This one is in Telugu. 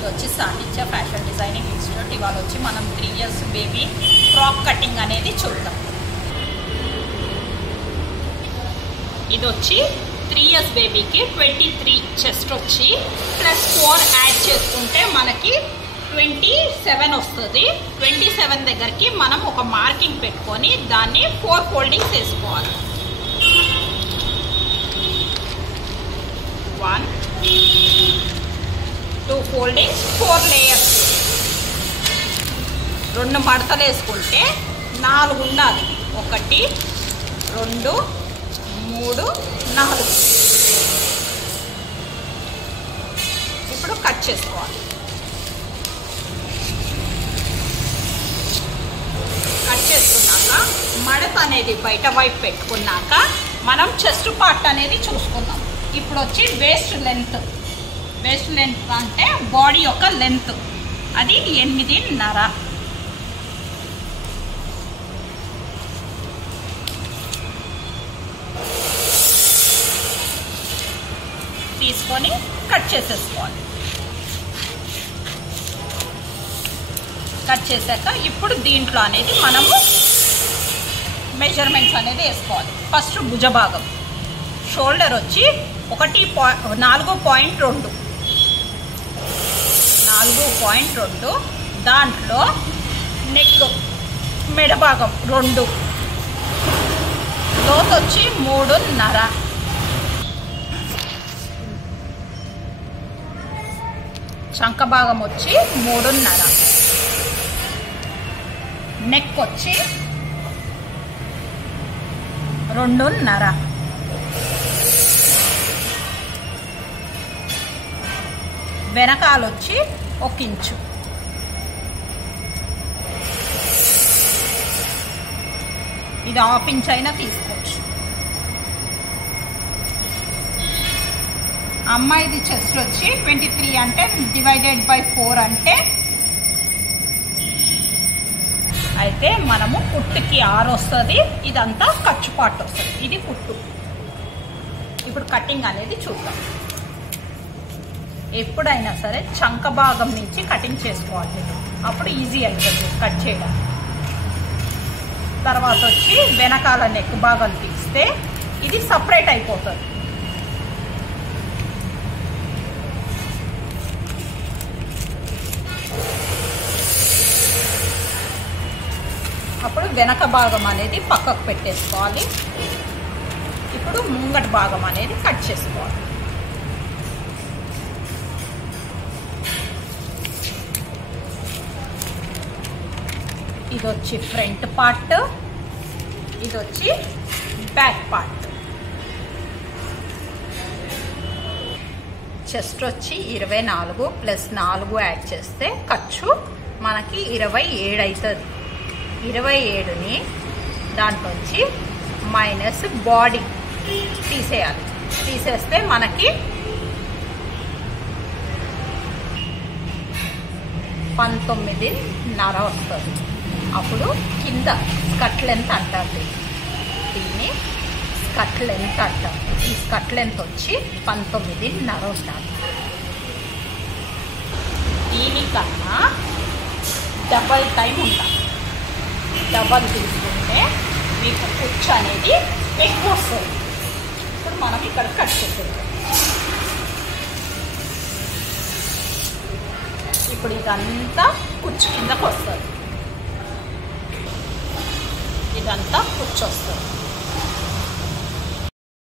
ఇది వచ్చి సాహిత్య ఫ్యాషన్ డిజైనింగ్ ఇన్స్టిట్యూట్. ఇవాళ వచ్చి మనం 3 years బేబీ ఫ్రాక్ కటింగ్ అనేది చూద్దాం. ఇది వచ్చి 3 years బేబీకి 23 చెస్ట్ వచ్చి +4 యాడ్ చేసుకుంటే మనకి 27 వస్తుంది. 27 దగ్గరికి మనం ఒక మార్కింగ్ పెట్టుకొని దాన్ని 4 ఫోల్డింగ్స్ వేసుకోవాలి. 1 2 ఫోల్డింగ్స్ 4 లేయర్స్. 2 మడతలు వేసుకుంటే 4 ఉండాలి. 1 2 3 4. ఇప్పుడు కట్ చేసుకోవాలి. కట్ చేసుకున్నాక మడత అనేది బయట వైపు పెట్టుకున్నాక మనం చెస్ట్ పార్ట్ అనేది చూసుకుందాం. ఇప్పుడు వచ్చి వేస్ట్ లెంత్ అంటే బాడీ యొక్క లెంత్ అది 8.5. తీసుకొని కట్ చేసేసుకోవాలి. కట్ చేశాక ఇప్పుడు దీంట్లో అనేది మనము మెజర్మెంట్స్ అనేది వేసుకోవాలి. ఫస్ట్ భుజభాగం షోల్డర్ వచ్చి 4.2 దాంట్లో నెక్ మెడభాగం 2 లోతు వచ్చి 3.5. చంక భాగం వచ్చి 3.5. నెక్ వచ్చి 2.5. వెనకాల వచ్చి 1 ఇంచు. ఇది 1/2 ఇంచ్ అయినా తీసుకోవచ్చు. అమ్మాయిది చెస్ట్ వచ్చి 23 అంటే /4 అంటే అయితే మనము కుట్టుకి 6 వస్తుంది. ఇదంతా ఖర్చు పార్ట్ వస్తుంది. ఇది కుట్టు. ఇప్పుడు కటింగ్ అనేది చూద్దాం. ఎప్పుడైనా సరే చంక భాగం నుంచి కటింగ్ చేసుకోవాలి. అప్పుడు ఈజీ అవుతుంది కట్ చేయడం. తర్వాత వచ్చి వెనకాల నెక్ భాగం తీస్తే ఇది సపరేట్ అయిపోతుంది. అప్పుడు వెనక భాగం అనేది పక్కకు పెట్టేసుకోవాలి. ఇప్పుడు ముంగటి భాగం అనేది కట్ చేసుకోవాలి. ఇది వచ్చి ఫ్రంట్ పార్ట్, ఇది వచ్చి బ్యాక్ పార్ట్. చెస్ట్ వచ్చి 24 + 4 యాడ్ చేస్తే ఖర్చు మనకి 27 అవుతుంది. 27ని దాంట్లోంచి మైనస్ బాడీ తీసేయాలి. తీసేస్తే మనకి 19.5 వస్తుంది. అప్పుడు కింద స్కర్ట్ లెంత్ అంటారు. దీన్ని స్కర్ట్ లెంత్ అంటారు. ఈ స్కర్ట్ లెంత్ వచ్చి 19.5 ఉండాలి. దీనికన్నా డబల్ టైం ఉండాలి. డబల్ తీసుకుంటే మీకు కుచ్చు అనేది ఎక్కువ వస్తుంది. ఇప్పుడు మనం ఇక్కడ కట్ చేసేద్దాం. ఇప్పుడు ఇదంతా కుచ్చు కిందకు వస్తుంది. ఇదంతా కుచ్చు వస్తుంది.